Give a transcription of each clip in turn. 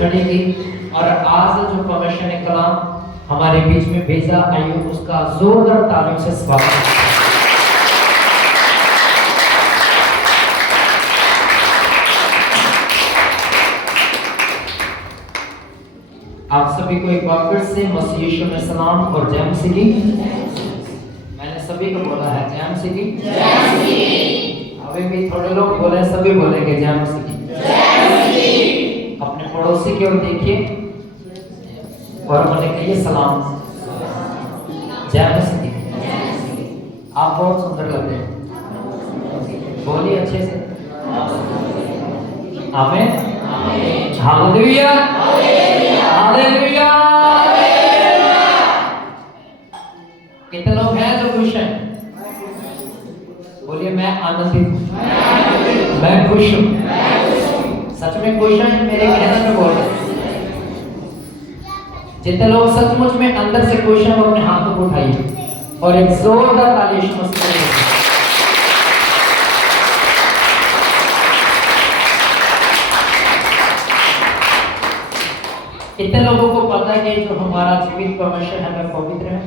खड़ी की और आज जो परमेश्वर ने कलाम हमारे बीच में भेजा, आइए उसका जोरदार तालियों से स्वागत। आप सभी को एक बार फिर से मसीह यीशु में सलाम और जय मसीह की। मैंने सभी को बोला है जय मसीह की। अभी भी थोड़े लोग बोले, सभी बोलेंगे जय मसीह की। अपने पड़ोसी की ओर देखिए और बोले कहिए सलाम, जय मसीह की। आप बहुत सुंदर लग रहे हैं, बोलिए अच्छे से आमीन। Hallelujah hallelujah. कितने लोग हैं जो खुश हैं? बोलिए मैं आनंदित हूं, मैं खुश हूं। सच में खुश हैं? मेरे कहने में बोल रहे। जितने लोग सचमुच में अंदर से खुश हैं वो अपने हाथों को उठाइए और एक जोरदार ताली यीशु मसीह के लिए। कितने लोगों को पता है कि जो हमारा जीवित परमेश्वर है वह पवित्र है?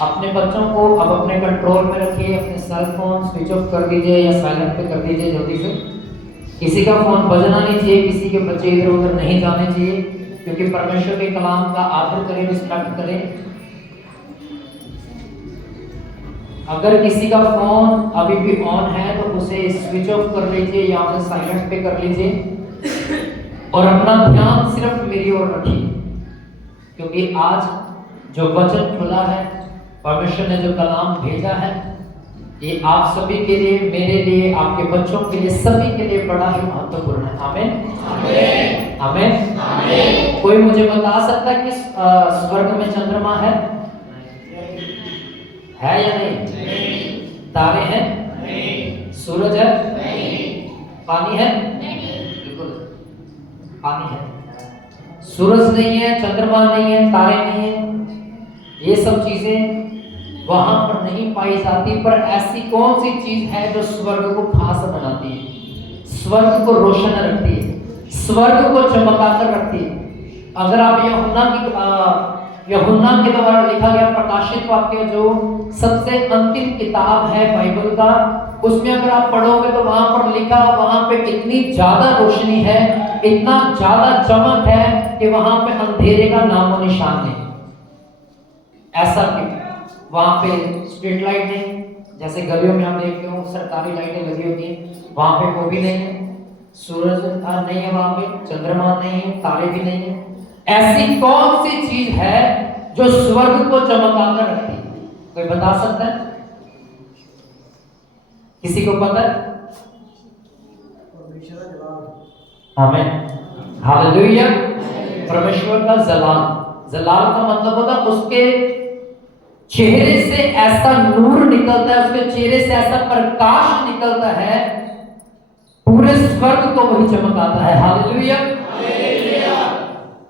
अपने बच्चों को अब अपने कंट्रोल में रखिए, अपने सेल फोन स्विच ऑफ कर दीजिए या साइलेंट पे कर दीजिए जल्दी से। किसी का फोन बजना नहीं चाहिए, किसी के बच्चे इधर उधर नहीं जाने चाहिए, क्योंकि परमेश्वर के कलाम का आदर करें, रिस्पेक्ट करें। अगर किसी का फोन अभी भी ऑन है तो उसे स्विच ऑफ कर लीजिए या फिर साइलेंट पे कर लीजिए और अपना ध्यान सिर्फ मेरी ओर रखिए, क्योंकि आज जो वचन खुला है, परमेश्वर ने जो कलाम भेजा है, ये आप सभी के लिए, मेरे लिए, आपके बच्चों के लिए, सभी के लिए बड़ा ही महत्वपूर्ण है। आमीन आमीन आमीन आमीन। कोई मुझे बता सकता है कि स्वर्ग में चंद्रमा है या नहीं? तारे हैं? नहीं। सूरज है? नहीं। पानी है? बिल्कुल पानी है। सूरज नहीं है, चंद्रमा नहीं है, तारे नहीं है, ये सब चीजें वहां पर नहीं पाई जाती। पर ऐसी कौन सी चीज है जो स्वर्ग को खास बनाती है, स्वर्ग को रोशन रखती है, स्वर्ग को चमकाकर रखती है? अगर आप यूहन्ना के द्वारा लिखा गया प्रकाशित वाक्य जो सबसे अंतिम किताब है बाइबल का, उसमें अगर आप पढ़ोगे तो वहां पर लिखा, वहां पे इतनी ज्यादा रोशनी है, इतना ज्यादा चमक है कि वहां पे अंधेरे का नामो निशान नहीं। ऐसा क्यों? वहां पे स्ट्रीट लाइट नहीं, जैसे गलियों में आप देखते हो सरकारी लाइटें लगी होती हैं, वहां पे वो भी नहीं है। सूरज नहीं है वहां पे, चंद्रमा नहीं है, तारे भी नहीं है। ऐसी कौन सी चीज है जो स्वर्ग को चमकाकर रखती है? कोई बता सकता है? किसी को पता है? आमीन हालेलुया। परमेश्वर का जलाल, जलाल का मतलब होता है उसके चेहरे से ऐसा नूर निकलता है, उसके चेहरे से ऐसा प्रकाश निकलता है, पूरे स्वर्ग को वही चमकाता है। हालेलुया।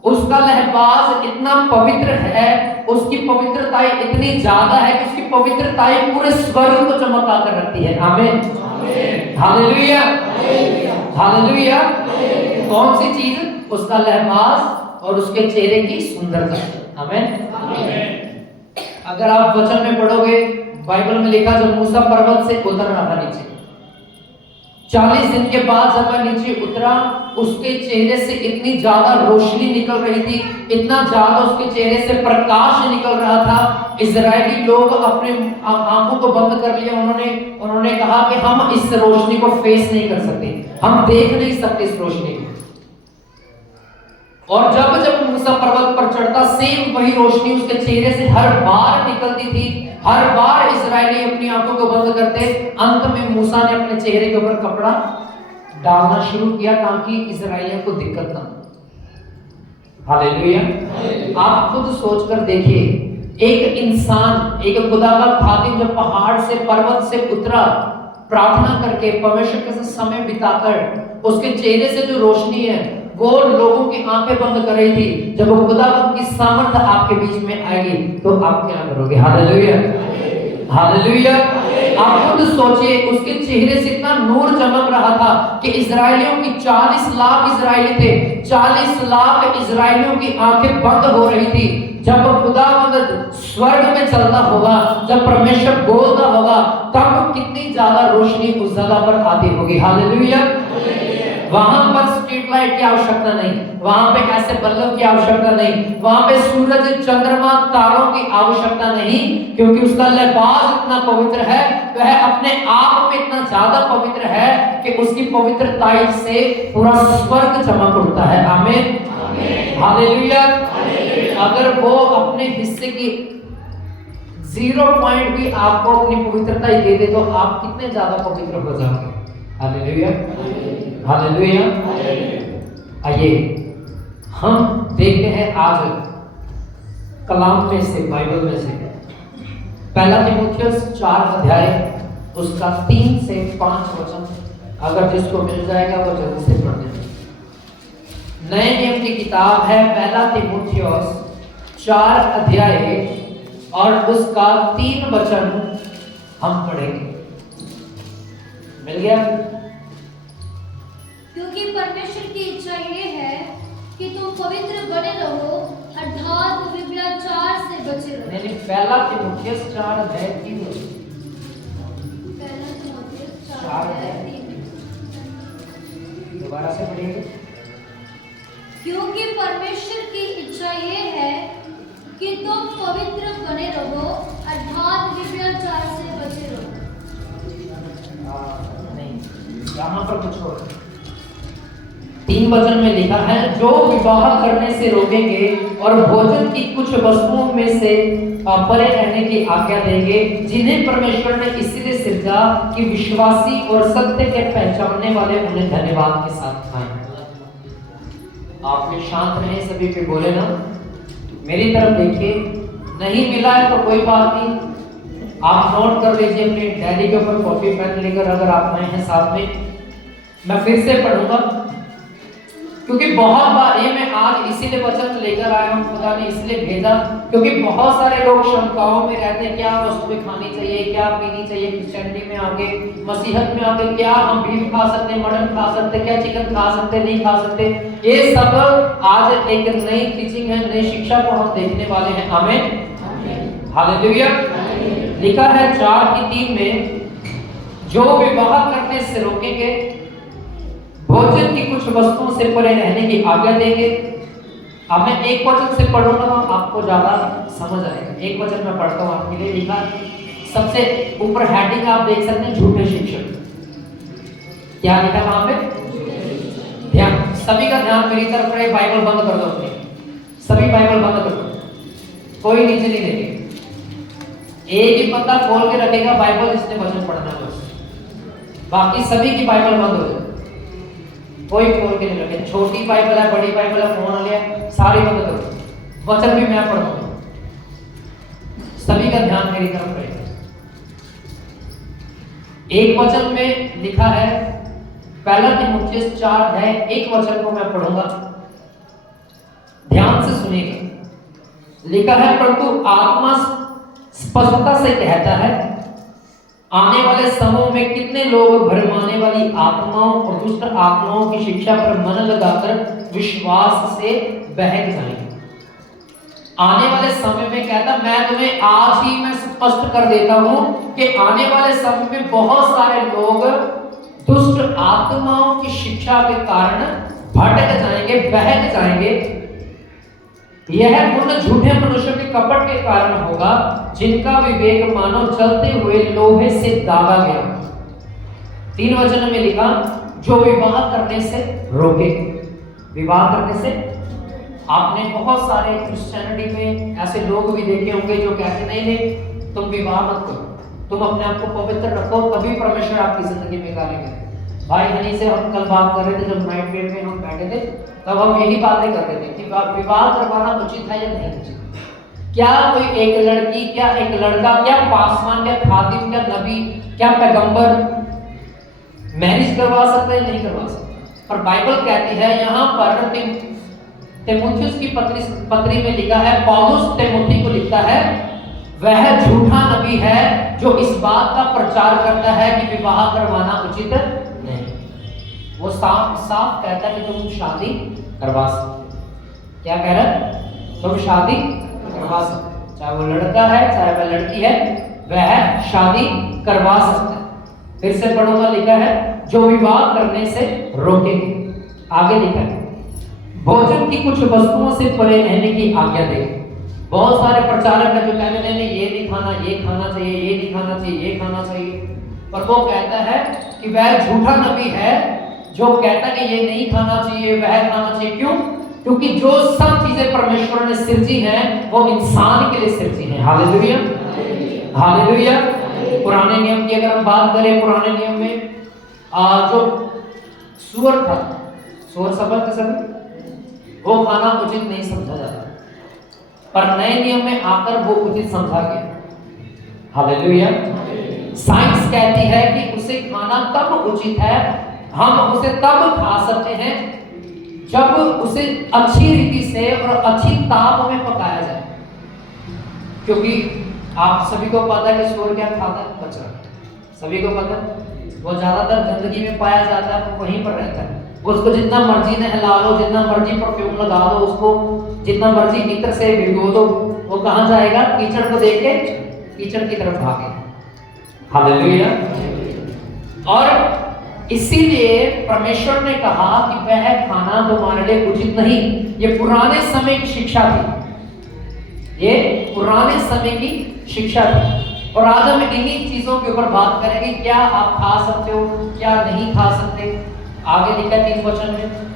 उसका लहबाज इतना पवित्र है, उसकी पवित्रता इतनी ज्यादा है कि उसकी पवित्रता पूरे स्वर्ग को चमकाकर रखती है। आमीन हालेलुया हालेलुया। कौन सी चीज? उसका लहबाज और उसके चेहरे की सुंदरता। आमीन। अगर आप वचन में पढ़ोगे, बाइबल में लिखा जब मूसा पर्वत से उतर रहा था नीचे, 40 दिन के बाद जब वह नीचे उतरा, उसके चेहरे से इतनी ज्यादा रोशनी निकल रही थी, इतना ज्यादा उसके चेहरे से प्रकाश निकल रहा था। इजरायली लोग अपने आंखों को बंद कर लिया, उन्होंने कहा कि हम इस रोशनी को फेस नहीं कर सकते, हम देख नहीं सकते इस रोशनी को। और जब मूसा पर्वत पर चढ़ता, सेम वही रोशनी उसके चेहरे से हर बार निकलती थी। हर बार इजरायली अपनी आंखों को बंद करते। अंत में मूसा ने अपने चेहरे के ऊपर कपड़ा डालना शुरू किया ताकि इजरायलियों को दिक्कत ना हो। हालेलुया। आप खुद सोचकर देखिए, एक इंसान, एक खुदा का खादिम जब पहाड़ से, पर्वत से उतरा, प्रार्थना करके, परमेश्वर के साथ समय बिताकर, उसके चेहरे से जो रोशनी है वो लोगों की आंखें बंद कर रही थी। जब खुदावंद की सामर्थ आपके बीच में आएगी तो आप क्या करोगे? Hallelujah hallelujah. आप खुद सोचिए, उसके चेहरे से इतना नूर चमक रहा था कि इजरायलियों की 40 लाख इजरायली थे, 40 लाख इजरायलियों की आंखें बंद हो रही थी। जब खुदावंद स्वर्ग में चलता होगा, जब परमेश्वर बोलता होगा, तब कितनी ज्यादा रोशनी उस जगह पर आती होगी। हालेलुया। वहां पर स्ट्रीट लाइट की आवश्यकता नहीं, वहां पे ऐसे बल्ब की आवश्यकता नहीं, वहां पे सूरज चंद्रमा तारों की आवश्यकता नहीं, क्योंकि उसका लिबास इतना पवित्र है, वह अपने आप में इतना ज्यादा पवित्र है कि उसकी पवित्रता से पूरा स्वर्ग चमक उठता है। आमीन, हालेलुया। अगर वो अपने हिस्से की 0 पॉइंट भी आपको अपनी पवित्रता दे दे तो आप कितने ज्यादा पवित्र हो जाओगे। Hallelujah, hallelujah. आइए हम देखते हैं आज कलाम में से, बाइबल में से पहला तीमुथियुस 4 अध्याय उसका 3 से 5 वचन, अगर जिसको मिल जाएगा वो जल्दी से पढ़ लें। नए नियम की किताब है पहला तीमुथियुस 4 अध्याय और उसका 3 वचन हम पढ़ेंगे। मिल गया? क्योंकि परमेश्वर की इच्छा ये है कि तुम पवित्र बने रहो, अर्थात व्यभिचार से बचे रहो। नहीं, पहला तीमुथियुस 4 अध्याय 3 वचन। पहला तीमुथियुस 4 अध्याय 3। दोबारा से पढ़िए। क्योंकि परमेश्वर की इच्छा ये है कि तुम पवित्र बने रहो, अर्थात व्यभिचार से बचे रहो। नहीं, यहाँ पर कुछ और 3 वचन में लिखा है, जो विवाह करने से रोकेंगे और भोजन की कुछ वस्तुओं में से परे रहने की आज्ञा देंगे, जिन्हें परमेश्वर ने इसलिए सृजा कि विश्वासी और सत्य के पहचानने वाले उन्हें धन्यवाद के साथ खाएं। आप भी शांत रहें, सभी पे बोले ना, मेरी तरफ देखिए। नहीं मिला है तो कोई बात नहीं, आप नोट कर लीजिए अपने डायरी के ऊपर कॉपी पेन लेकर, अगर आप नए हैं साथ में। मैं फिर से पढ़ूंगा, क्योंकि बहुत बार ये मैं आज इसीलिए वचन लेकर आया हूँ, खुदा ने इसलिए भेजा, क्योंकि बहुत सारे लोग शंकाओं में रहते हैं, क्या वस्तुएं खानी चाहिए, क्या पीनी चाहिए, क्रिश्चियनिटी में आके, मसीहत में आके, क्या हम बीफ खा सकते हैं, मटन खा सकते हैं, क्या चिकन खा सकते हैं, नहीं खा सकते। ये सब आज एक नई टीचिंग है, नई शिक्षा को हम देखने वाले हैं। आमीन, हालेलुया। लिखा है 4:3 में, जो विवाह करने से रोकेंगे, भोजन की कुछ वस्तुओं से परे रहने की आज्ञा देंगे। अब मैं एक वचन से पढ़ूंगा तो आपको ज्यादा समझ आएगा। एक वचन मैं पढ़ता हूं आपके लिए। लिखा सबसे ऊपर हेडिंग आप देख सकते हैं, झूठे शिक्षक। क्या लिखा वहां पे? ध्यान, सभी का ध्यान मेरी तरफ रहे। बाइबल बंद कर दो अपनी, सभी बाइबल बंद कर दो, कोई नीचे नहीं देखेगा। एक ही बंदा खोल के रखेगा बाइबल, जिसने वचन पढ़ना बस, बाकी सभी की बाइबल बंद हो जाए, कोई खोल के नहीं रखे। छोटी बाइबल है, बड़ी बाइबल है, फोन आ गया, सारी बंद करो। वचन भी मैं पढ़ूंगा, सभी का ध्यान मेरी तरफ रहेगा। एक वचन में लिखा है, पहला तीमुथियुस 4 अध्याय 1 वचन को मैं पढ़ूंगा, ध्यान से सुनिएगा। लिखा है, परंतु आत्मा स्पष्टता से कहता है, आने वाले समय में कितने लोग भरमाने वाली आत्माओं और दुष्ट आत्माओं की शिक्षा पर मन लगाकर विश्वास से बहक जाएंगे। आने वाले समय में कहता, मैं तुम्हें आज ही मैं स्पष्ट कर देता हूं कि आने वाले समय में बहुत सारे लोग दुष्ट आत्माओं की शिक्षा के कारण भटक जाएंगे, बहक जाएंगे। यह उन झूठे मनुष्यों के कपट के कारण होगा, जिनका विवेक मानो चलते हुए लोहे से दागा गया। 3 वचन में लिखा, जो विवाह करने से रोके। विवाह करने से, आपने बहुत सारे क्रिश्चियनिटी में ऐसे लोग भी देखे होंगे जो कहते नहीं नहीं तुम विवाह मत करो, तुम अपने आप को पवित्र रखो, तभी परमेश्वर आपकी जिंदगी में करेंगे। भाई हनी से हम कल बात कर रहे थे, जब नाइट प्रेयर में हम बैठे थे, तब हम यही बातें कर रहे थे कि विवाह करवाना उचित है या नहीं उचित। क्या कोई एक लड़की, क्या एक लड़का, क्या पासवान, क्या खादिम, क्या नबी, क्या पैगंबर मैरिज करवा सकता है? नहीं करवा सकता। और बाइबल कहती है यहाँ पर, तीमुथियुस की पत्री में लिखा है, पौलुस तीमुथी को लिखता है, वह झूठा नबी है जो इस बात का प्रचार करता है कि विवाह करवाना उचित नहीं। वो साफ साफ कहता है कि तुम शादी करवा सकते। क्या कह रहा है? तुम शादी करवा सकते, चाहे वो लड़का है चाहे वह लड़की है, वह शादी करवा सकते। फिर से पढ़ूंगा, लिखा है जो विवाह करने से रोकेंगे। आगे लिखा है भोजन की कुछ वस्तुओं से परे रहने की आज्ञा देंगे। बहुत सारे प्रचारक हैं जो कहते हैं ये नहीं खाना, ये खाना चाहिए, ये नहीं खाना चाहिए, ये खाना चाहिए। पर वो कहता है कि वह झूठा नबी है जो कहता है कि ये नहीं खाना चाहिए, वह खाना चाहिए। क्यों? क्योंकि जो सब चीजें परमेश्वर ने सृजी हैं वो इंसान के लिए सृजी हैं। Hallelujah, hallelujah. पुराने नियम की अगर हम बात करें, पुराने नियम में जो सूअर था, सूअर समझते सभी, वो खाना उचित नहीं समझा जाता, पर नए नियम में आकर वो उचित समझा गया। हालेलुया। साइंस कहती है कि उसे खाना तब उचित है, हम उसे तब खा सकते हैं जब उसे अच्छी रीति से और अच्छी ताप में पकाया जाए। क्योंकि आप सभी को पता है कि सूअर क्या खाता है? बछड़ा। सभी को पता है वो ज्यादातर गंदगी में पाया जाता है, वो वहीं पर रहता है। उसको जितना मर्जी नहला लो, जितना मर्जी परफ्यूम लगा दो, उसको जितना मर्जी इत्र से भिगो दो, वो कहाँ जाएगा? कीचड़ को देख के कीचड़ की तरफ भागेगा। हालेलुया। और इसीलिए परमेश्वर ने कहा कि वह खाना तुम्हारे लिए उचित नहीं। ये पुराने समय की शिक्षा थी, ये पुराने समय की शिक्षा थी। और आज हम इन्हीं चीजों के ऊपर बात करेंगे, क्या आप खा सकते हो, क्या नहीं खा सकते। आगे लिखा 3 वचन में,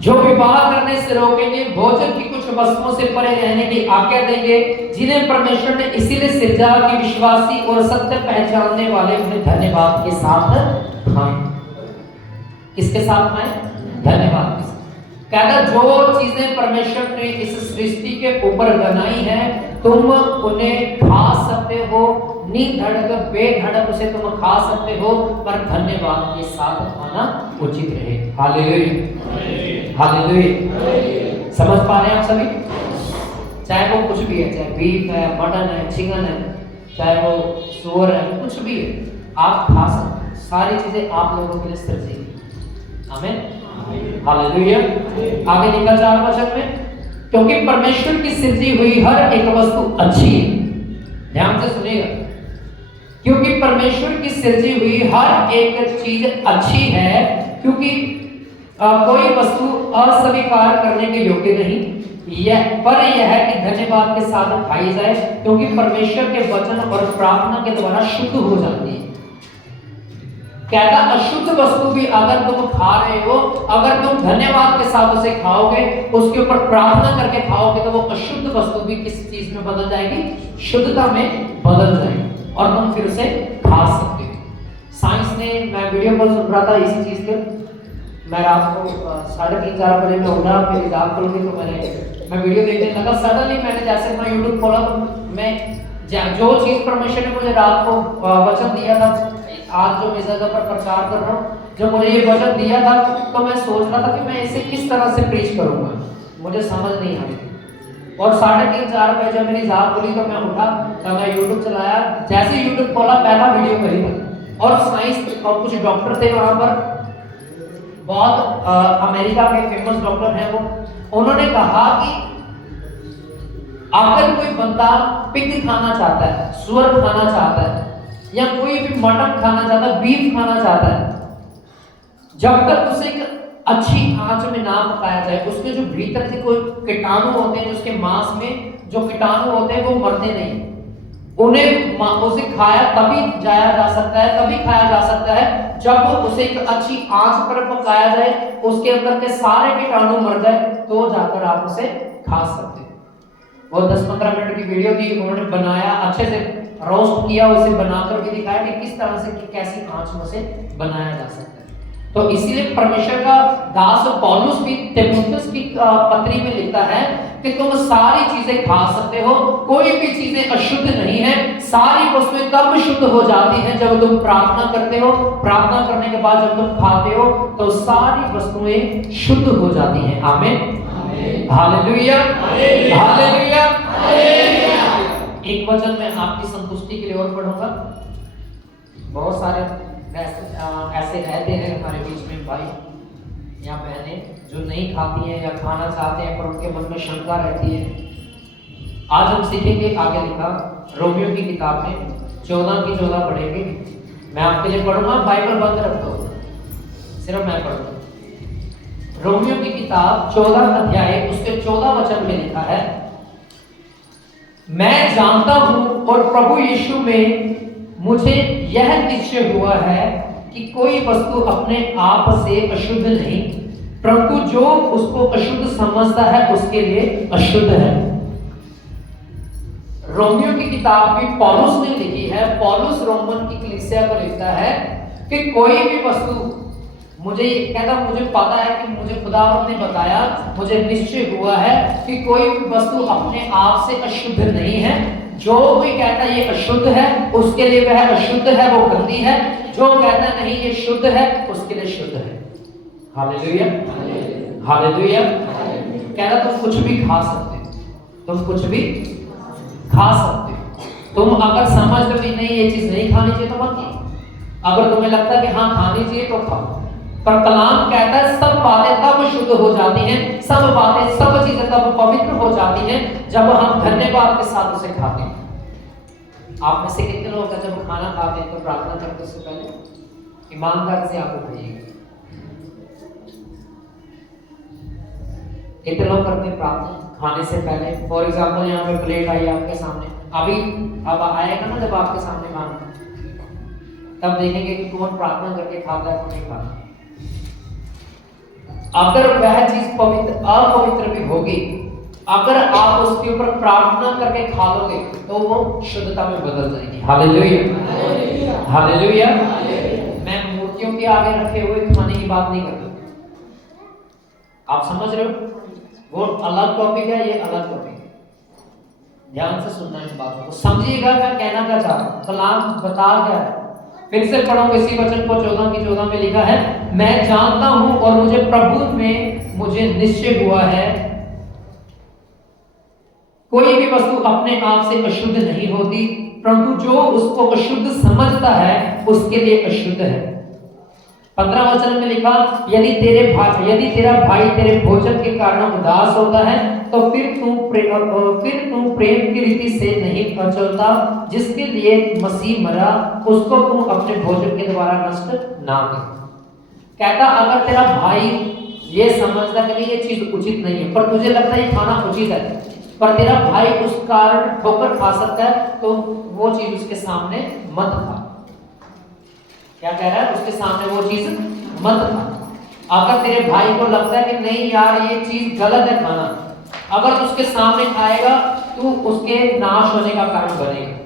जो विवाह करने से रोकेंगे, भोजन की कुछ वस्तुओं से परे रहने की आज्ञा देंगे, जिन्हें परमेश्वर ने इसीलिए सृजा कि विश्वासी और सत्य पहचानने वाले उन्हें धन्यवाद के साथ खाएं। किसके साथ खाएं? धन्यवाद के साथ। कहता जो चीजें परमेश्वर ने इस सृष्टि के ऊपर बनाई है, तुम उन्हें खा सकते हो, निधड़क बेधड़क उसे तुम खा सकते हो, पर धन्यवाद के साथ खाना उचित रहे। Hallelujah, hallelujah. समझ पा रहे हैं आप सभी? चाहे वो कुछ भी है, चाहे बीफ है, मटन है, चिकन है, चाहे वो सूअर है, कुछ भी है, आप खा सकते हैं। सारी चीजें आप लोगों के लिए सृजी है। आमीन, हालेलुया। आगे लिखा 4 वचन में, क्योंकि परमेश्वर की सृजी हुई हर एक वस्तु अच्छी है। ध्यान से सुनिएगा, क्योंकि परमेश्वर की सृजी हुई हर एक चीज अच्छी है, क्योंकि कोई वस्तु अस्वीकार करने के योग्य नहीं, पर यह है कि धन्यवाद के साथ खाई जाए, क्योंकि परमेश्वर के वचन और प्रार्थना के द्वारा शुद्ध हो जाती है। कहता अशुद्ध वस्तु भी अगर तुम खा रहे हो, अगर तुम धन्यवाद के साथ उसे खाओगे, उसके ऊपर प्रार्थना करके खाओगे, तो वो अशुद्ध वस्तु भी किस चीज में बदल जाएगी? शुद्धता में बदल जाएगी, और तुम फिर उसे खा सकते हो। साइंस ने, मैं वीडियो कॉल सुन रहा था इसी चीज के, मैं रात को 3:30-4 बजे में उठा, फिर इजाब करूंगी तो मैं वीडियो देखने लगा। सडनली मैंने जैसे मैं यूट्यूब खोला तो मैं जो चीज परमेश्वर ने मुझे रात को वचन दिया था, आज जो मैं जगह पर प्रचार कर रहा हूँ, जब मुझे ये वचन दिया था तो मैं सोच रहा था कि मैं इसे किस तरह से प्रीच करूंगा, मुझे समझ नहीं आ रही। और 3:30-4 बजे जब मेरी जाग खुली तो मैं उठा, तो मैं यूट्यूब चलाया। जैसे यूट्यूब खोला पहला वीडियो वही था, और साइंस और कुछ डॉक्टर थे वहां पर, बहुत अमेरिका के फेमस डॉक्टर हैं वो। उन्होंने कहा कि अगर कोई बंदा पिग खाना चाहता है, सुअर खाना चाहता है, या कोई भी मटन खाना चाहता है, बीफ खाना चाहता है, जब तक उसे एक अच्छी आंच में ना पकाया जाए, उसमें जो भीतर से कोई कीटाणु होते हैं, उसके मांस में जो कीटाणु होते हैं वो मरते नहीं, उन्हें उसे खाया तभी जाया जा सकता है, तभी खाया जा सकता है जब उसे एक अच्छी आंच पर पकाया जाए, उसके अंदर के सारे कीटाणु मर जाए, तो जाकर आप उसे खा सकते हैं। वो 10-15 मिनट की वीडियो थी, उन्होंने बनाया, अच्छे से रोस्ट किया, उसे बनाकर भी दिखाया कि किस तरह से, कैसी आंच में उसे बनाया जा सकता है। तो इसीलिए परमेश्वर का दास पौलुस भी तीमुथियुस की पत्री में लिखता है कि तुम सारी चीजें खा सकते हो, कोई भी चीजें अशुद्ध नहीं है, सारी वस्तुएं तब शुद्ध हो जाती हैं जब तुम प्रार्थना करते हो, प्रार्थना करने के बाद जब तुम खाते हो तो सारी वस्तुएं शुद्ध हो जाती हैं। आमीन, हालेलुया, हालेलुया। एक वचन मैं आपकी संतुष्टि के लिए और पढ़ूंगा। बहुत सारे ऐसे रहते हैं हमारे बीच में भाई या बहनें जो नहीं खाती हैं या खाना चाहते हैं पर उनके मन में शंका रहती है। आज हम सीखेंगे, आगे लिखा रोमियो की किताब में 14 पढ़ेंगे। मैं आपके लिए पढ़ूंगा, बाइबल बंद रख दो, सिर्फ मैं पढ़ूंगा। रोमियो की किताब 14 अध्याय उसके 14 वचन में लिखा है, मैं जानता हूं और प्रभु यीशु में मुझे यह निश्चय हुआ है कि कोई वस्तु अपने आप से अशुद्ध नहीं, परंतु जो उसको अशुद्ध समझता है उसके लिए अशुद्ध है। रोमियो की किताब भी पौलुस ने लिखी है। पौलुस रोमन की कलीसिया को लिखता है कि कोई भी वस्तु, मुझे कहता मुझे पता है कि मुझे खुदावंद ने बताया, मुझे निश्चय हुआ है कि कोई वस्तु अपने आप से अशुद्ध नहीं है। जो कोई कहता है ये अशुद्ध है उसके लिए वह अशुद्ध है, वो गंदी है। जो कहता नहीं ये शुद्ध है उसके लिए शुद्ध है। Hallelujah, hallelujah. कहता तुम कुछ भी खा सकते हो, तुम कुछ भी खा सकते हो। तुम अगर समझ लो कि नहीं ये चीज नहीं खानी चाहिए तो मत खाओ। अगर तुम्हें लगता है कि हाँ खानी चाहिए तो खाओ। पर कलाम कहता है सब बातें तब शुद्ध हो जाती हैं, सब बातें, सब चीजें तब पवित्र हो जाती हैं जब हम धन्यवाद के साथ उसे खाते हैं। आप में से कितने लोग जब खाना खाते हैं तो प्रार्थना करते उससे पहले ईमानदारी से आप उठाइएगा। कितने लोग करते हैं प्रार्थना खाने से पहले? फॉर एग्जाम्पल यहाँ पे प्लेट आई आपके सामने, अभी अब आएगा ना जब आपके सामने खाना, तब देखेंगे कि कौन प्रार्थना करके खाता है, कौन नहीं खाता। अगर वह चीज पवित्र अपवित्र भी होगी, अगर आप उसके ऊपर प्रार्थना करके खा लोगे तो वो शुद्धता में बदल जाएगी। Hallelujah, hallelujah. मैं मूर्तियों के आगे रखे हुए खाने की बात नहीं करता, आप समझ रहे हो? वो अलग टॉपिक है, ये अलग टॉपिक है। ध्यान से सुनना इस बात को, समझिएगा क्या कहना क्या चाह रहा हूं। कलाम बता क्या है, फिर से पढ़ो इसी वचन को। 14 में लिखा है, मैं जानता हूं और मुझे प्रभु में मुझे निश्चय हुआ है कोई भी वस्तु अपने आप से अशुद्ध नहीं होती, परंतु जो उसको अशुद्ध समझता है उसके लिए अशुद्ध है। 15 वचन में लिखा, यदि तेरा भाई तेरे भोजन के कारण उदास होता है तो फिर तू प्रेम की रीति से नहीं चलता जिसके लिए मसीह मरा, उसको तू अपने भोजन के द्वारा नष्ट ना कर। कहता अगर तेरा भाई ये समझता कि ये चीज उचित नहीं है, पर तुझे लगता है ये खाना उचित है, पर तेरा भाई उस कारण ठोकर खा सकता है, तो वो चीज उसके सामने मत खा। क्या कह रहा है? उसके सामने वो चीज मत खा। अगर तेरे भाई को लगता है कि नहीं यार ये चीज गलत है खाना, अगर तू उसके सामने खाएगा तो उसके नाश होने का कारण बनेगा।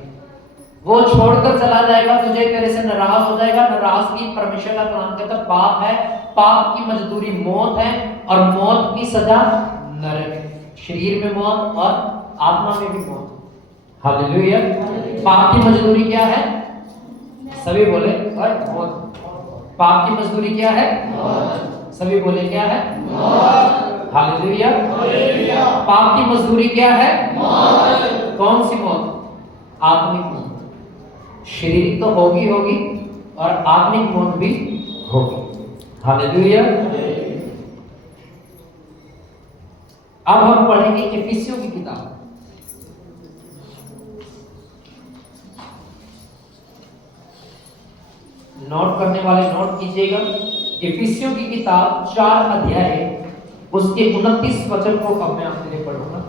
वो छोड़कर चला जाएगा, तुझे तेरे से नाराज हो जाएगा। नाराजगी परमेश्वर का कलाम कहता पाप है, पाप की मजदूरी मौत है और मौत की सजा नरक है। शरीर में मौत और आत्मा में भी मौत। हालेलुया। पाप की मजदूरी क्या है? सभी बोले मौत। पाप की मजदूरी क्या है? सभी बोले क्या है? हालेलुया। पाप की मजदूरी क्या है? कौन सी मौत? आत्मिक मौत। शरीर तो होगी और आत्मिक मौत भी होगी। हालेलुया। अब हम पढ़ेंगे एफिसियों की किताब। नोट करने वाले नोट कीजिएगा। एफिसियों की किताब 4 अध्याय उसके 29 वचन को अब मैं आपके लिए पढ़ूंगा।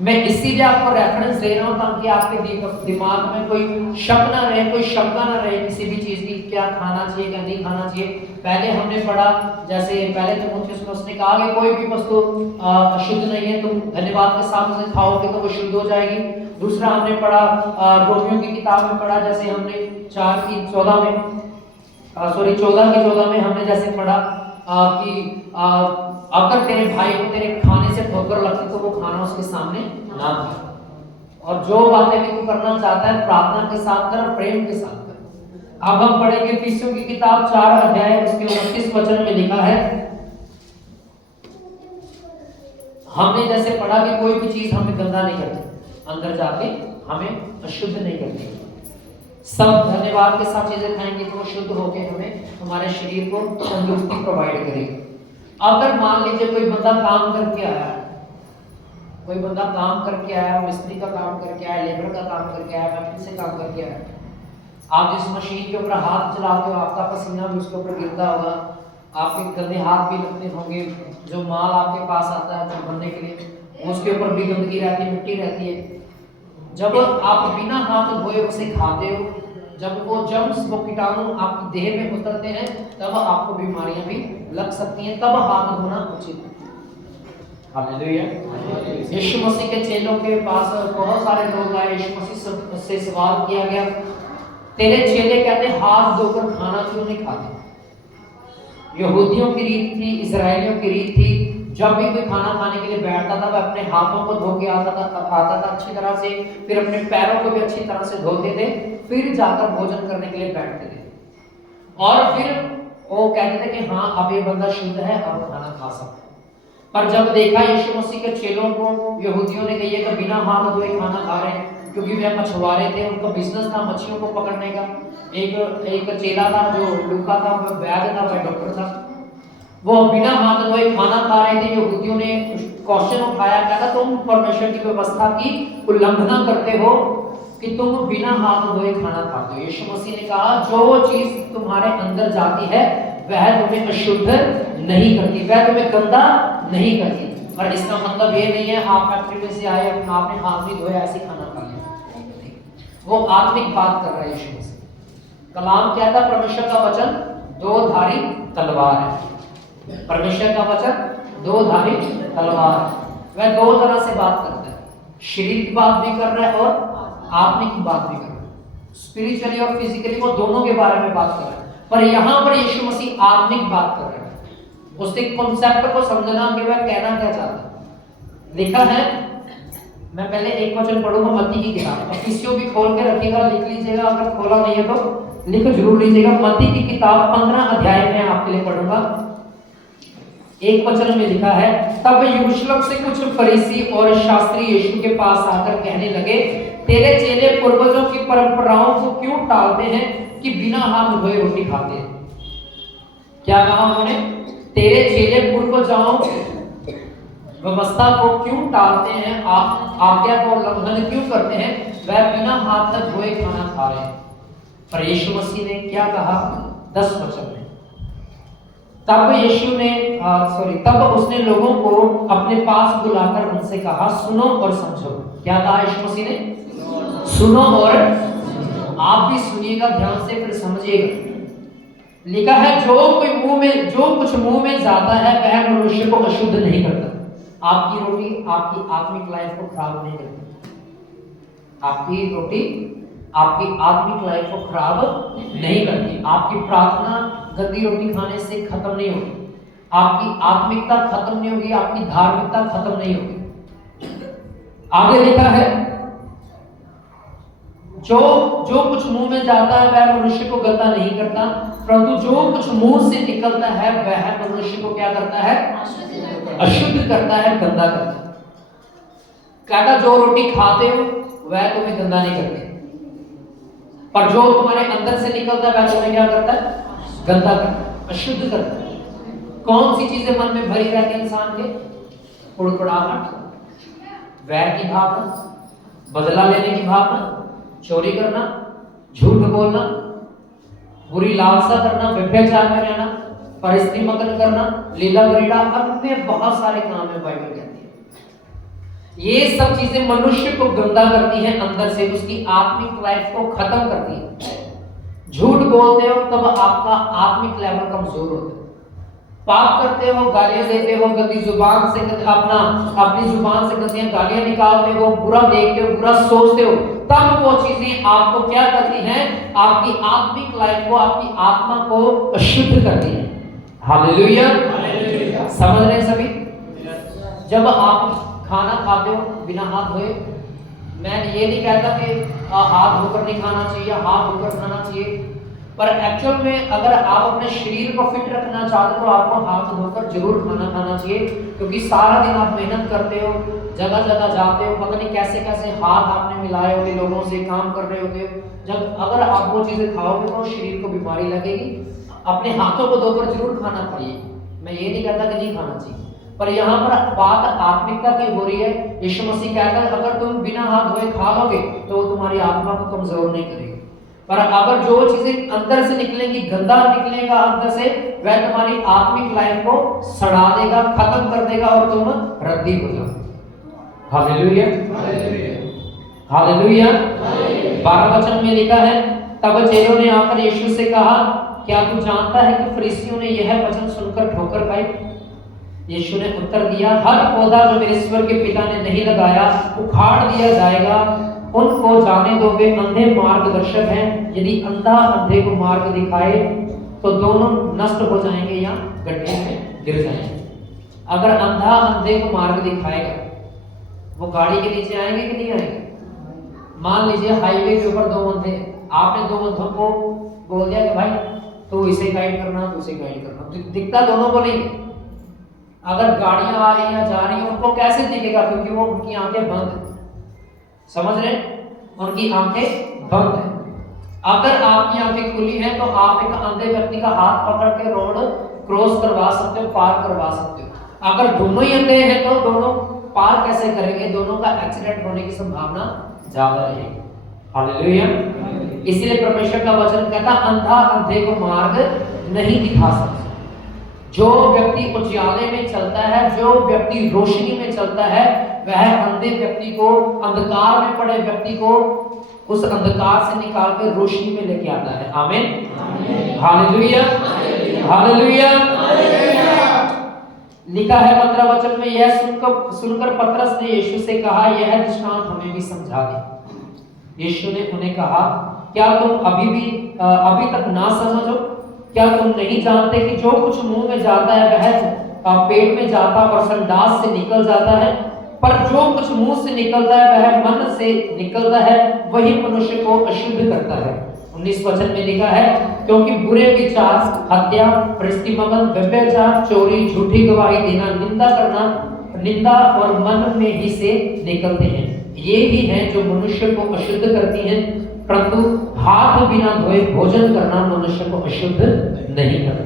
मैं इसीलिए आपको रेफरेंस दे रहा हूं ताकि आपके दिमाग में कोई शक ना रहे, कोई शंका ना रहे किसी भी चीज की, क्या खाना चाहिए क्या नहीं खाना चाहिए। पहले हमने पढ़ा, जैसे पहले तीमुथियुस में उसने कहा कि कोई भी वस्तु अशुद्ध नहीं है, तुम धन्यवाद के साथ उसे खाओगे तो वो शुद्ध हो जाएगी। दूसरा हमने पढ़ा रोमियो की किताब में पढ़ा, जैसे हमने 14 में हमने जैसे पढ़ा कि अगर तेरे भाई को तेरे खाने से ठोकर लगती तो वो खाना उसके सामने ना खा। और जो बातें भी तू करना चाहता है प्रार्थना के साथ कर, प्रेम के साथ कर। अब हम पढ़ेंगे एफिसियों की किताब 4 अध्याय उसके 29 वचन में लिखा है। हमने जैसे पढ़ा कि कोई भी चीज हमें गंदा नहीं करती, अंदर जाके हमें अशुद्ध नहीं करती। सब धन्यवाद के साथ चीजें खाएंगे तो वो शुद्ध होकर हमें हमारे शरीर को तंदुरुस्ती प्रोवाइड करेगी। अगर मान लीजिए कोई बंदा काम करके आया, कोई बंदा काम करके आया, मिस्त्री का काम करके आया, लेबर का काम करके आया, फैक्ट्री से काम करके आया, आप जिस मशीन के ऊपर हाथ चलाते हो आपका पसीना भी उसके ऊपर गिरता होगा, आपके गंदे हाथ भी लगते होंगे, जो माल आपके पास आता है तो बनने के लिए उसके ऊपर भी गंदगी रहती है, मिट्टी रहती है। जब आप बिना हाथ धोए उसे खाते हो, जब वो जर्म्स वो कीटाणु आपकी देह में उतरते हैं तब आपको बीमारियां भी लग सकती हैं, तब हाथ धोना उचित है। हालेलुया। यीशु मसीह के चेलों के पास बहुत सारे लोग आए, यीशु मसीह से सवाल किया गया, तेरे चेले कहते हाथ धोकर खाना क्यों नहीं खाते? यहूदियों की रीत थी, इजराइलियों की रीत थी, जब भी कोई खाना खाने के लिए बैठता था वह अपने हाथों को धो के आता था अच्छी तरह से, फिर अपने पैरों को भी अच्छी तरह से धोते थे, फिर जाकर भोजन करने के लिए बैठते थे। और फिर वो कहते थे कि हाँ अब ये बंदा शुद्ध है, अब खाना खा सकता है। पर जब देखा यीशु मसीह के चेलों को, यहूदियों ने कही कि बिना हाथ धोए खाना खा रहे हैं, क्योंकि वे मछुआरे थे, उनका बिजनेस था मछलियों को पकड़ने का। एक चेला था जो लूका था, वह वैद्य था, वह डॉक्टर था, वो बिना हाथ धोए खाना खा रहे थे। यहूदियों ने क्वेश्चन उठाया, कहता तुम परमेश्वर की व्यवस्था की उल्लंघना करते हो कि तुम बिना हाथ धोए खाना खाते हो। यीशु मसीह ने कहा जो चीज तुम्हारे अंदर जाती है वह तुम्हें अशुद्ध नहीं करती, वह तुम्हें गंदा नहीं करती। पर इसका मतलब ये नहीं है आप फैक्ट्री में से आए आपने हाथ नहीं धोया ऐसे खाना खा लिया, वो आत्मिक बात कर रहा है यीशु मसीह। कलाम क्या था? परमेश्वर का वचन दो धारी तलवार है। परमेश्वर का वचन दो धारी तलवार है। वह दो तरह से बात करता है, शरीर की बात भी कर रहा है और आत्मिक की बात भी कर रहा है। स्पिरिचुअली और फिजिकली वो दोनों के बारे में बात कर रहा है। पर यहाँ पर यीशु मसीह आत्मिक बात कर रहा है। उसके कॉन्सेप्ट को समझना कि वह कहना क्या चाहता है। लिखा है, मैं पहले एक वचन पढ़ूंगा मत्ती की किताब, और किसी भी खोल के रखिएगा, लिख लीजिएगा, अगर खोला नहीं है तो लिख जरूर लीजिएगा। मत्ती की किताब 15 अध्याय में आपके लिए पढ़ूंगा। एक वचन में लिखा है, तब यरूशलेम से कुछ फरीसी और शास्त्री यीशु के पास आकर कहने लगे, तेरे चेले पूर्वजों की परंपराओं को क्यों टालते हैं कि बिना हाथ धोए रोटी खाते हैं? क्या कहा उन्होंने? तेरे चेले पूर्वजों व्यवस्था को क्यों टालते हैं, आज्ञा को उल्लंघन क्यों करते हैं, वह बिना हाथ धोए खाना खा रहे हैं। पर यीशु मसीह ने क्या कहा? 10 वचन में, तब उसने लोगों को अपने पास बुलाकर उनसे कहा, सुनो और समझो। क्या कहा यीशु मसीह ने? सुनो और आप भी सुनिएगा ध्यान से, फिर समझिएगा। लिखा है जो कुछ मुंह में जाता है वह मनुष्य को अशुद्ध नहीं करता। आपकी रोटी आपकी आत्मिक लाइफ को खराब नहीं करती। आपकी रोटी आपकी आत्मिक लाइफ को खराब नहीं करती। आपकी प्रार्थना गंदी रोटी खाने से खत्म नहीं होगी, आपकी आत्मिकता खत्म नहीं होगी, आपकी धार्मिकता खत्म नहीं होगी। आगे लिखा है, जो कुछ मुंह में जाता है वह मनुष्य को गंदा नहीं करता, परंतु जो कुछ मुंह से निकलता है वह मनुष्य को क्या करता है? अशुद्ध करता है, गंदा करता है। कहता जो रोटी खाते हो वह तुम्हें गंदा नहीं करती, पर जो तुम्हारे अंदर से निकलता है वह तुम्हें क्या करता है? गंदा करता है, अशुद्ध करता है। कौन सी चीजें मन में भरी रहती है इंसान के? कुड़कुड़ाहट, वैर की भावना, बदला लेने की भावना, चोरी करना, झूठ बोलना, बुरी लालसा करना, व्यभिचार में रहना, परस्त्री मगन करना, लीला क्रीड़ा, अन्य बहुत सारे काम है बाइबल कहती है। ये सब चीजें मनुष्य को गंदा करती हैं अंदर से, उसकी आत्मिक लाइफ को खत्म करती है। झूठ बोलते हो तब आपका आत्मिक लेवल कमजोर होता है। पाप करते हो, गालियां देते हो, गंदी जुबान से अपनी जुबान से गंदियां गालियां निकालते हो, बुरा देखते हो, बुरा सोचते हो, तब वो चीजें आपको क्या करती हैं? आपकी आत्मिक लाइफ को, आपकी आत्मा को अशुद्ध करती हैं। हालेलुया, समझ रहे हैं सभी? जब आप खाना खाते हो बिना हाथ धोए, मैं ये नहीं कहता कि हाथ धोकर नहीं खाना चाहिए, हाथ धोकर खाना चाहिए, पर एक्चुअल में अगर आप अपने शरीर को फिट रखना चाहते हो तो आपको हाथ धोकर जरूर खाना खाना चाहिए, क्योंकि सारा दिन आप मेहनत करते हो, जगह जगह जाते हो, पता नहीं कैसे कैसे हाथ आपने मिलाए होते, लोगों से काम कर रहे होते हो। जब अगर आप वो चीजें खाओगे तो शरीर को बीमारी लगेगी। अपने हाथों को धोकर जरूर खाना खाइए, मैं ये नहीं कहता कि नहीं खाना चाहिए, पर यहाँ पर बात आत्मिकता की हो रही है। यीशु मसीह कहता है अगर तुम बिना हाथ धोए खा लोगे तो वो तुम्हारी आत्मा को कमजोर नहीं करेगी, पर अगर जो चीजें अंदर से निकलेंगी, गंदा निकलेगा अंदर से, वह तुम्हारी आत्मिक लाइफ को सड़ा देगा, खत्म कर देगा और तुम रद्दी हो जाओ। Hallelujah, hallelujah. 12 वचन में लिखा है, तब चेलों ने आकर यीशु से कहा, क्या तू जानता है कि फरीसियों ने यह वचन सुनकर ठोकर खाई? यीशु ने उत्तर दिया, हर पौधा जो मेरे ईश्वर के पिता ने नहीं लगाया उखाड़ दिया जाएगा। उनको जाने दो, वे अंधे मार्गदर्शक हैं। यदि अंधा अंधे को मार्ग दिखाए तो दोनों नष्ट हो जाएंगे या गड्ढे में गिर जाएंगे। अगर अंधा अंधे को मार्ग दिखाएगा, वो गाड़ी के नीचे आएंगे कि नहीं आएंगे? मान लीजिए हाईवे के ऊपर 2 अंधे, आपने 2 अंधों को बोल दिया कि भाई तो इसे गाइड करना, तो इसे गाइड करना, दिखता दोनों को नहीं। अगर गाड़ियां आ रही हैं जा रही हैं, उनको कैसे दिखेगा? क्योंकि वो उनकी आंखें बंद है, समझ रहे? उनकी आंखें बंद है। अगर आपकी आंखें खुली हैं तो आप एक अंधे व्यक्ति का हाथ पकड़ के रोड क्रॉस करवा सकते हो, पार करवा सकते हो। अगर दोनों ही अंधे हैं तो दोनों पार कैसे करेंगे? दोनों का एक्सीडेंट होने की संभावना ज्यादा रहेगी। हालेलुया। इसलिए परमेश्वर का वचन कहता अंधा अंधे को मार्ग नहीं दिखा सकता। जो व्यक्ति उजियाले में चलता है, जो व्यक्ति रोशनी में चलता है, वह अंधे व्यक्ति को, अंधकार में पड़े व्यक्ति को उस अंधकार से निकाल कर रोशनी में लेके आता है। आमीन, हालेलुया, हालेलुया। लिखा है 15 वचन में, यह सुनकर पतरस ने यीशु से कहा, यह दृष्टांत हमें भी समझा दे। यीशु ने उन्हें कहा, क्या तुम अभी तक ना समझो? क्या तुम नहीं जानते कि जो कुछ मुंह में जाता है वह पेट में जाता और संडास से निकल जाता है, पर जो कुछ मुंह से निकलता है वह मन से निकलता है, वही मनुष्य को अशुद्ध करता है। 19 वचन में लिखा है, क्योंकि बुरे विचार, हत्या, प्रतिमगन, व्यभिचार, चोरी, झूठी गवाही देना, निंदा और मन में ही से निकलते हैं। ये ही हैं जो मनुष्य को अशुद्ध करती हैं, परंतु हाथ बिना धोए भोजन करना मनुष्य को अशुद्ध नहीं करता।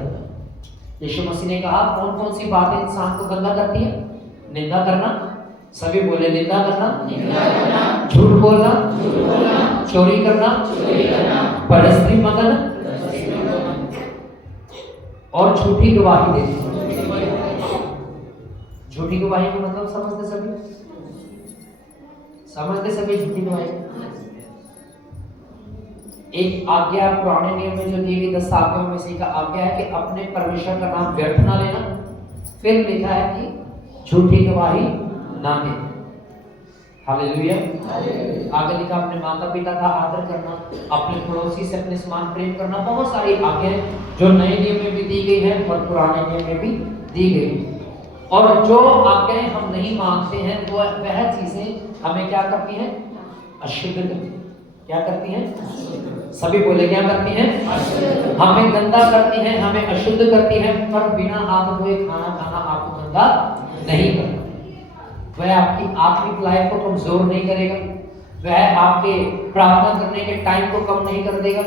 यीशु मसीह ने कहा, कौन कौन सी बातें इंसान को गंदा करती है? निंदा करना, सभी बोले निंदा करना, झूठ बोलना, चोरी करना, परस्त्री मगन और झूठी गवाही देना। झूठी गवाही का मतलब समझते सभी झूठी गवाही। एक आज्ञा पुराने नियम में जो दी गई 10 आज्ञाओं में से एक आज्ञा है कि अपने परमेश्वर का नाम व्यर्थ ना लेना। फिर लिखा है कि झूठी गवाही ना देना। हालेलुया। आगे लिखा अपने माता पिता का आदर करना, अपने पड़ोसी से अपने समान प्रेम करना। बहुत सारी आज्ञाएं जो नए नियम में भी दी गई है और पुराने नियम में भी दी गई। और जो आज्ञाएं हम नहीं मानते हैं वो वह चीजें हमें क्या करती हैं? अशुद्ध करती हैं। क्या करती हैं? सभी बोले क्या करती हैं? हमें गंदा करती हैं, हमें अशुद्ध करती हैं। पर बिना हाथ धोए खाना खाना आपको गंदा नहीं करता। वह आपकी आत्मिक लाइफ को कमजोर नहीं करेगा, वह आपके प्रार्थना करने के टाइम को कम नहीं कर देगा।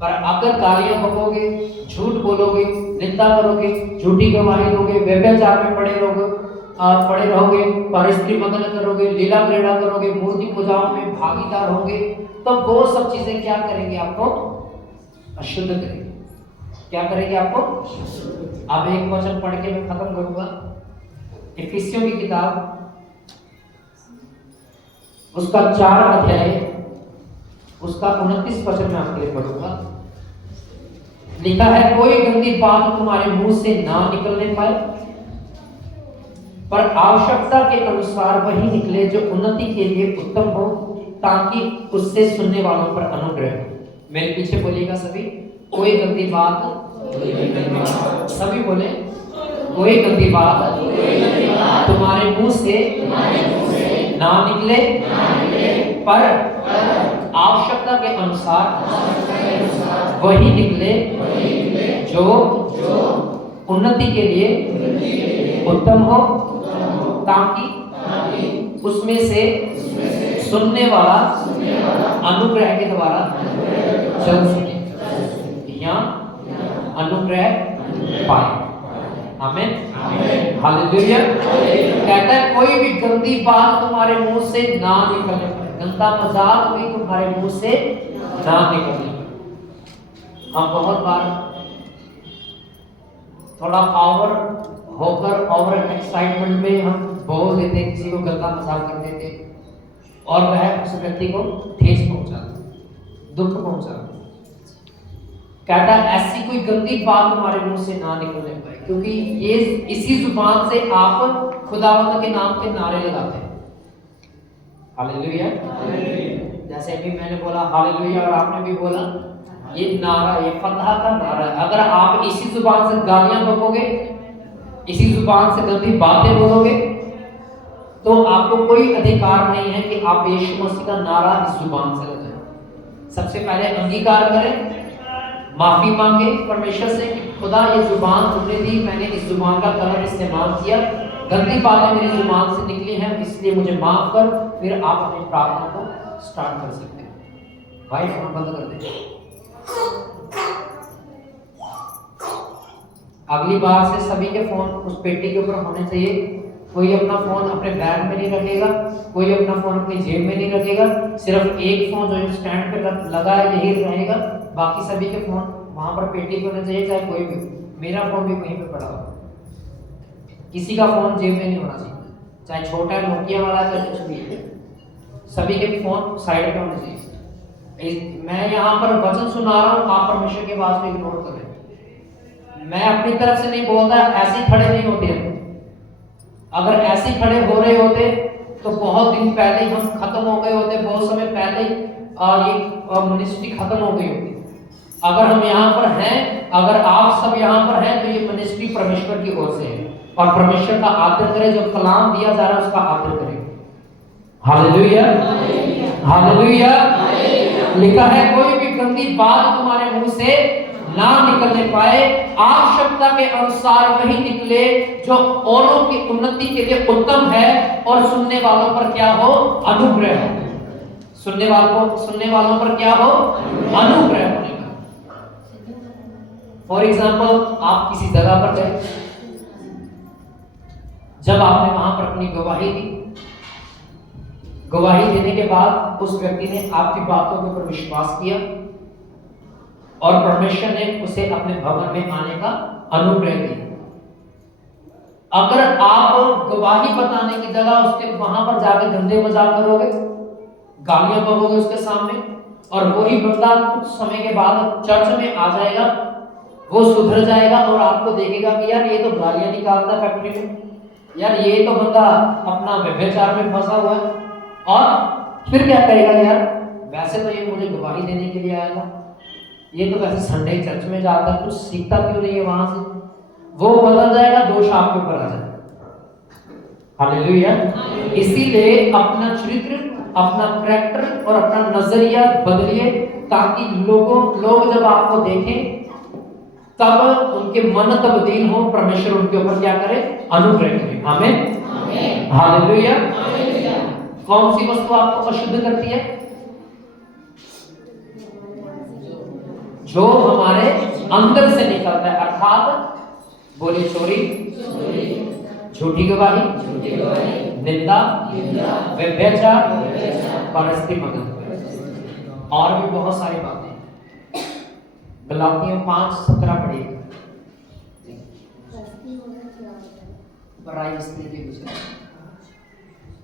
पर अगर गालियां बकोगे, झूठ बोलोगे, निंदा करोगे, झूठी गवाही दोगे, व्यभिचार में पड़े रहोगे, परस्त्री मगन करोगे, लीला क्रीड़ा करोगे, मूर्ति पूजाओं में भागीदार होंगे, तो वो सब चीजें क्या करेंगे? आपको अशुद्ध करेंगे। क्या करेंगे आपको? अब एक वचन पढ़ के मैं खत्म करूंगा। इफिसियों की किताब उसका 4 अध्याय उसका 29 वचन में आपके लिए पढ़ूंगा। लिखा है, कोई गंदी बात तुम्हारे मुंह से ना निकलने पाए, पर आवश्यकता के अनुसार वही निकले जो उन्नति के लिए उत्तम हो, ताकि उससे सुनने वालों पर अनुग्रह हो। मेरे पीछे बोलिएगा सभी, कोई गंदी बात, सभी बोले कोई गंदी बात तुम्हारे मुंह से ना निकले, पर आवश्यकता के अनुसार वही निकले जो उन्नति के लिए उत्तम हो, ताकि उसमें से सुनने वाला अनुग्रह के द्वारा चल सके या अनुग्रह पाए। आमीन, हालेलुया। कहता है कोई भी गंदी बात तुम्हारे मुंह से ना निकलने पाए, गंदा मजाक भी तुम्हारे मुंह से ना निकलने पाए। हम बहुत बार थोड़ा ओवर होकर ओवर एक्साइटमेंट में हम बोल देते, किसी को गंदा मजाक कर देते और वह उस व्यक्ति को ठेस पहुंचाता, दुख पहुंचाता। कहता है ऐसी कोई गंदी बात तुम्हारे मुंह से ना निकलने पाए, क्योंकि ये इसी जुबान से आप खुदावंद के नाम के नारे लगाते हैं। हालेलुया। जैसे अभी मैंने बोला हालेलुया और आपने भी बोला, ये नारा, ये फतह का नारा है। अगर आप इसी जुबान से गालियां बकोगे, इसी जुबान से गंदी बातें बोलोगे, तो आपको कोई अधिकार नहीं है कि आप यीशु मसीह का नारा इस जुबान से लगाएं। सबसे पहले अंगीकार करें, माफी मांगे परमेश्वर से कि खुदा ये जुबान तुमने दी, मैंने इस जुबान का गलत इस्तेमाल किया, गंदी बातें मेरी जुबान से निकली हैं, इसलिए मुझे माफ कर। फिर आप अपनी प्रार्थना को स्टार्ट कर सकते हैं। भाई फोन बंद कर दें। अगली बार से सभी के फोन उस पेटी के ऊपर होने चाहिए। कोई अपना फोन अपने बैग में नहीं रखेगा, कोई अपना फोन अपनी जेब में नहीं रखेगा। सिर्फ एक फोन जो स्टैंड पे लगा है यही रहेगा, बाकी सभी के फोन वहां पर पेटी पे होने चाहिए। चाहे कोई भी, मेरा फोन भी वहीं पे पड़ा हो, किसी का फोन जेब में नहीं होना चाहिए, चाहे छोटा नोकिया वाला चाहे कुछ भी है, सभी के फोन साइड पे होने चाहिए। मैं यहाँ पर वचन सुना रहा हूँ, आप परमेश्वर के आवाज को इग्नोर करें। मैं अपनी तरफ से नहीं बोलता, ऐसे खड़े नहीं होते हैं। अगर ऐसे खड़े हो रहे होते तो बहुत दिन पहले हम खत्म हो गए होते, बहुत समय पहले ये मिनिस्ट्री खत्म हो गई होती। अगर हम यहाँ पर हैं, अगर आप सब यहाँ पर हैं, तो ये मिनिस्ट्री परमेश्वर की ओर से है और परमेश्वर का आदर करें। जो कलाम दिया जा रहा है उसका आदर करें। Hallelujah, hallelujah. लिखा है कोई भी गंदी बात तुम्हारे मुंह से ना निकलने पाए, आवश्यकता के अनुसार वही निकले जो औरों की उन्नति के लिए उत्तम है और सुनने वालों पर क्या हो, अनुग्रह हो। सुनने वालों पर क्या हो, अनुग्रह होने का। फॉर एग्जाम्पल, आप किसी जगह पर गए, जब आपने वहां पर अपनी गवाही दी, गवाही देने के बाद उस व्यक्ति ने आपकी बातों के ऊपर विश्वास किया और परमेश्वर ने उसे अपने भवन में आने का अनुग्रह दिया। अगर आप गवाही बताने की जगह उसके वहां पर जाकर गंदे मजाक करोगे, गालियां बकोगे उसके सामने, और वही बंदा कुछ समय के बाद चर्च में आ जाएगा, वो सुधर जाएगा और आपको देखेगा कि यार ये तो गालियां निकालता है फैक्ट्री में, यार ये तो बंदा अपना व्यभिचार में फंसा हुआ है, और फिर क्या करेगा, यार वैसे तो ये मुझे गवाही देने के लिए आया था, ये तो वैसे संडे चर्च में जाता है, कुछ सीखता क्यों नहीं है वहां से। वो बदल जाएगा, दोष आपके ऊपर आ जाएगा। हालेलुया। इसीलिए अपना चरित्र, अपना कैरेक्टर और अपना नजरिया बदलिए, ताकि लोग जब आपको देखें तब उनके मन तब्दील हो, परमेश्वर उनके ऊपर क्या करे, अनुग्रह करे। आमीन, हालेलुया। कौन सी वस्तु आपको अशुद्ध करती है? जो हमारे अंदर से निकलता है, अर्थात बोले चोरी, झूठी गवाही, निंदा, व्यभिचार, परस्ती मगन, और भी बहुत सारी बातें। गलातियों 5:17 पढ़िए। पराई स्त्री के विषय।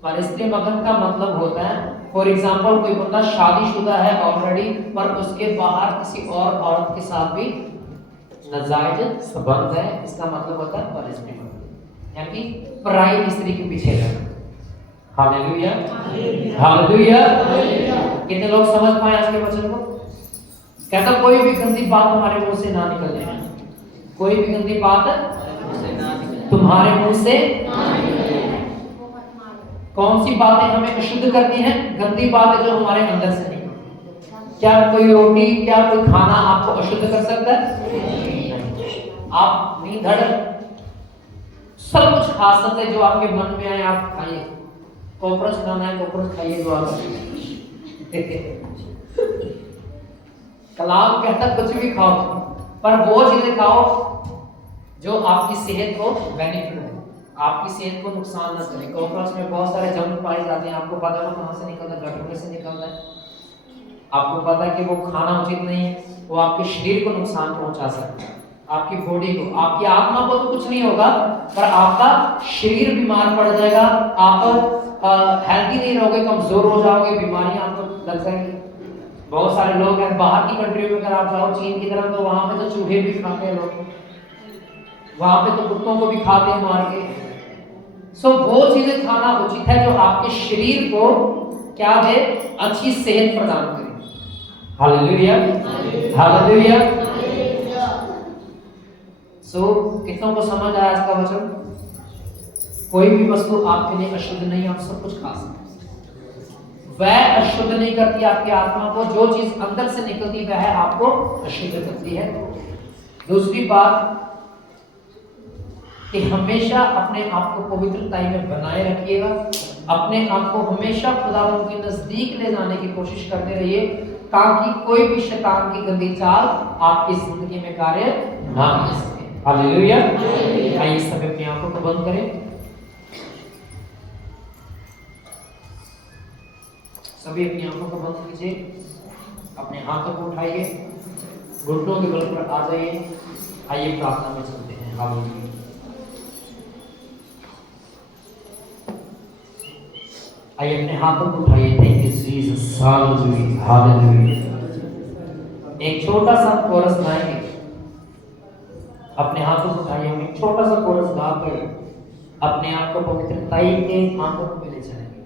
परस्ती मगन का मतलब होता है, फॉर एग्जाम्पल कोई बंदा शादीशुदा है ऑलरेडी, पर उसके बाहर किसी और औरत के साथ भी नाजायज संबंध है, इसका मतलब होता है परस्ती मगन, यानी पराई स्त्री के पीछे रहना। Hallelujah, hallelujah. कितने लोग समझ पाए आज के वचन को? कहता कोई भी गंदी बात तुम्हारे मुंह से ना निकलने पाए, कोई भी गंदी बात तुम्हारे मुंह से। कौन सी बातें हमें अशुद्ध करती हैं? गंदी बातें जो हमारे अंदर से निकलती हैं। क्या कोई रोटी, क्या कोई खाना आपको अशुद्ध कर सकता है? नहीं। आप धड़ सब कुछ खा सकते हैं जो आपके मन में आए, आप खाइए। कॉकरोच खाना है, कॉकरोच खाइए जो आप कलाम कहता कुछ भी खाओ, पर वो चीजें खाओ जो आपकी सेहत को बेनिफिट हो, आपकी सेहत को नुकसान न करे। कॉकरोच में बहुत सारे जर्म पाए जाते हैं, आपको पता है वो कहां से निकलता है? गटर में से निकलता है। आपको पता है कि वो खाना उचित नहीं है, वो आपके शरीर को नुकसान पहुंचा सकता है, आपकी बॉडी को। आपकी आत्मा को तो कुछ नहीं होगा, पर आपका शरीर बीमार पड़ जाएगा, आप हेल्दी नहीं रहोगे, कमजोर हो जाओगे, बीमारियां आपको लग जाएंगी। बहुत सारे लोग हैं बाहर की कंट्री में, अगर आप जाओ चीन की तरफ, तो वहां पे तो चूहे भी खाते हैं लोग, वहां पे तो कुत्तों को भी खाते हैं मार के। सो वो चीजें खाना उचित है जो आपके शरीर को क्या दे? अच्छी सेहत प्रदान करे। Hallelujah, hallelujah. सो कितनों को समझ आया इसका वचन? कोई भी वस्तु आपके लिए अशुद्ध नहीं, आप सब कुछ खा सकते। वह अशुद्ध नहीं करती आपकी आत्मा को, जो चीज अंदर से निकलती वह आपको अशुद्ध करती है। दूसरी बात कि हमेशा अपने आप को पवित्रताई में बनाए रखिएगा, अपने आप को हमेशा खुदावंद के नजदीक ले जाने की कोशिश करते रहिए, ताकि कोई भी शैतान की गंदी चाल आपकी जिंदगी में कार्य ना कर सके। हालेलुया। आइए सब अपनी आंखों को बंद करें, सभी अपनी आंखों को बंद कीजिए, अपने हाथों को उठाइए, घुटनों के बल पर आ जाइए। आइए प्रार्थना में चलते हैं। हालेलुया। आइए अपने हाथों को उठाइए। Thank you Jesus, hallelujah, hallelujah. एक छोटा सा कोरस गाएंगे, अपने हाथों को उठाइए, हम एक छोटा सा कोरस गाकर अपने आप को पवित्रताई के आंखों में ले चलेंगे।